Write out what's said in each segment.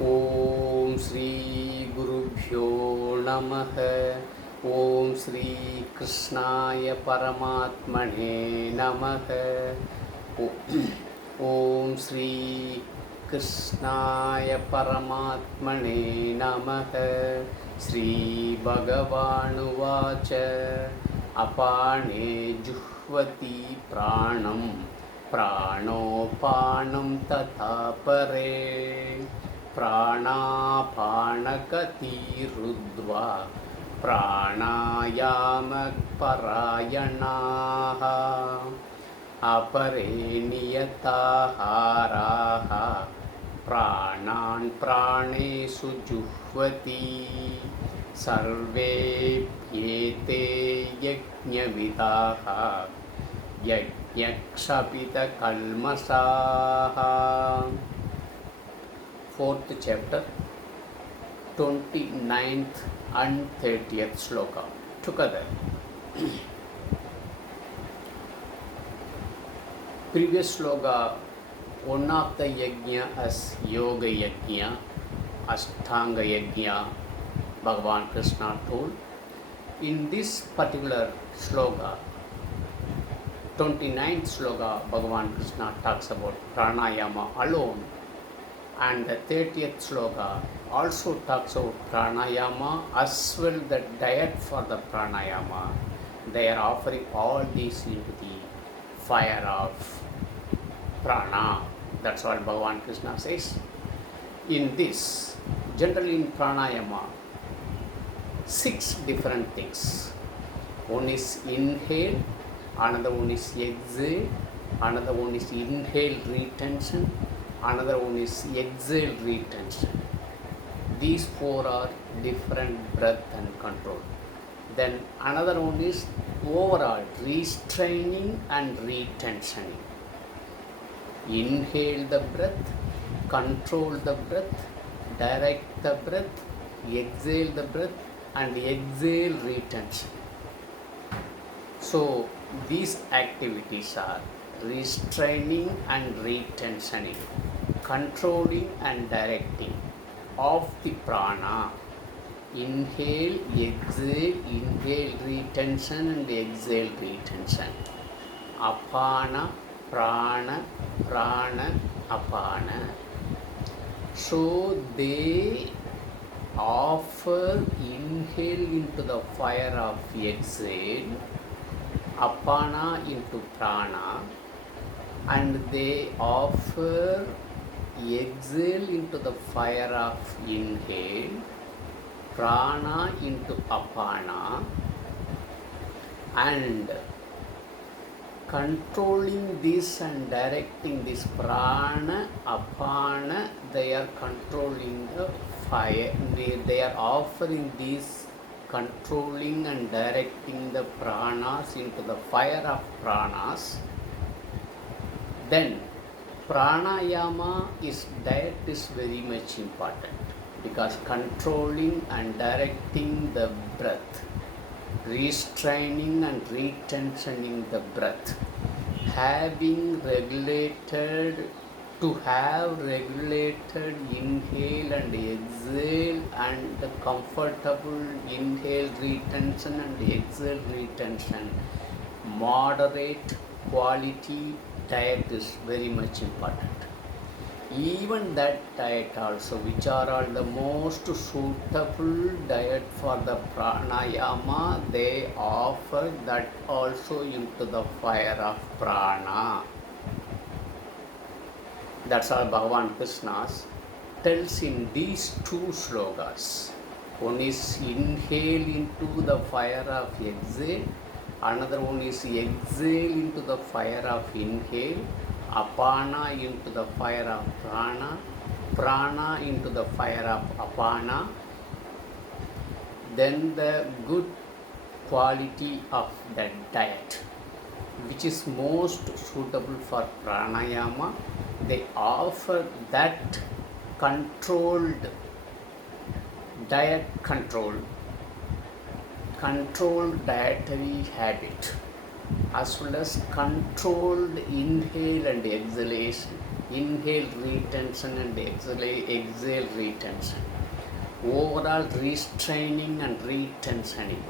ओम श्री गुरुभ्यो नमः। ओम श्री कृष्णाय परमात्मने नमः। ओम श्री कृष्णाय परमात्मने नमः। श्री भगवानुवाच अपाने जुह्वति प्राणं प्राणोपानं तथा परे प्राणापानगतिरुद्ध्वा प्राणायामपरायणाः अपरे नियताहाराः प्राणान् प्राणेषु जुह्वति सर्वेऽप्येते यज्ञविदाः यज्ञक्षपितकल्मषाः। Fourth chapter, 29th and 30th shloka together. Previous shloka, one of the yajna as yoga yajna, ashtanga yajna, Bhagavan Krishna told. In this particular shloka, 29th shloka, Bhagavan Krishna talks about pranayama alone. And the 30th shloka also talks about pranayama as well the diet for the pranayama. They are offering all these into the fire of prana. That's what Bhagavan Krishna says. In this, generally in pranayama, 6 different things. One is inhale, another one is exhale, another one is inhale retention, another one is exhale retention. These 4 are different breath and control. Then another one is overall restraining and retentioning. Inhale the breath, control the breath, direct the breath, exhale the breath, and exhale retention. So these activities are restraining and retentioning, controlling and directing of the prana. Inhale, exhale, inhale retention and exhale retention. Apana, prana, prana, apana. So they offer inhale into the fire of exhale, apana into prana, and they offer exhale into the fire of inhale, prana into apana, and controlling this and directing this prana, apana, they are controlling the fire, they are offering these controlling and directing the pranas into the fire of pranas. Then pranayama diet is very much important because controlling and directing the breath, restraining and retentioning the breath, having regulated inhale and exhale and the comfortable inhale retention and exhale retention, moderate quality diet is very much important. Even that diet also, which are all the most suitable diet for the pranayama, they offer that also into the fire of prana. That's all Bhagavan Krishna tells in these 2 shlokas. One is inhale into the fire of exhale, another one is exhale into the fire of inhale, apana into the fire of prana, prana into the fire of apana. Then the good quality of that diet, which is most suitable for pranayama, they offer that controlled diet, controlled dietary habit, as well as controlled inhale and exhalation, inhale retention and exhale retention, overall restraining and retensioning.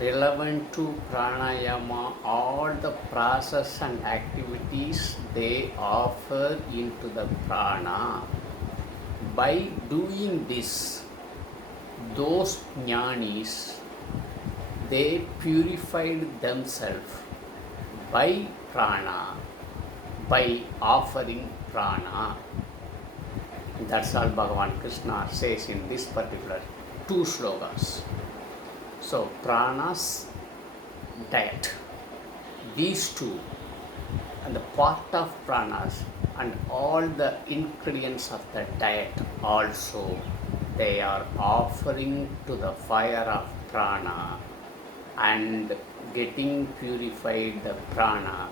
Relevant to pranayama, all the process and activities they offer into the prana. By doing this, those jnanis, they purified themselves by prana, by offering prana. That's all Bhagavan Krishna says in this particular two slokas. So prana's diet, these two, and the part of pranas and all the ingredients of the diet also, they are offering to the fire of prana and getting purified the prana,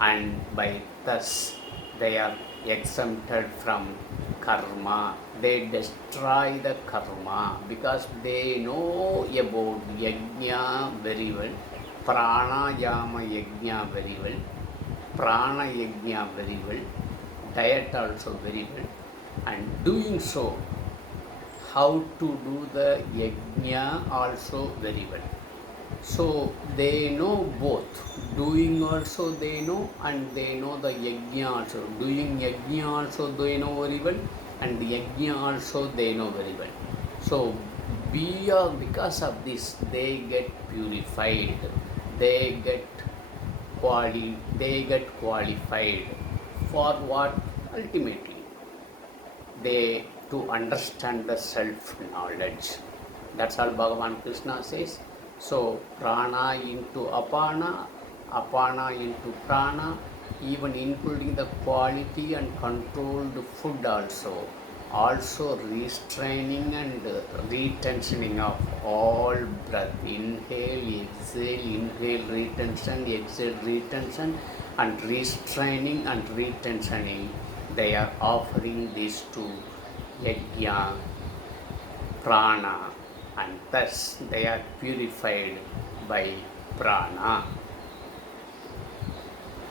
and by thus they are exempted from karma. They destroy the karma because they know about yajna very well, pranayama yajna very well, prana yajna very well, diet also very well, and doing so, how to do the yajna also very well. So they know both, doing also they know, and they know the yajna also. Doing yajna also they know very well, and the yajna also they know very well. So because of this, they get purified, they get qualified for what? Ultimately, they to understand the self-knowledge. That's all Bhagavan Krishna says. So prana into apana, apana into prana, even including the quality and controlled food also restraining and retensioning of all breath. Inhale, retention, exhale, retention, and restraining and retensioning. They are offering these two, yajna, prana, and thus they are purified by prana.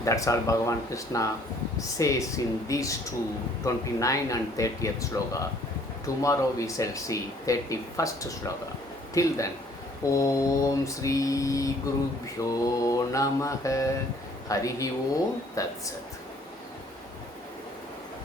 That's all Bhagavan Krishna says in these two, 29 and 30th sloka. Tomorrow we shall see 31st sloka. Till then, Om Shri Gurubhyo Namaha. Harihi Om Tat Sat.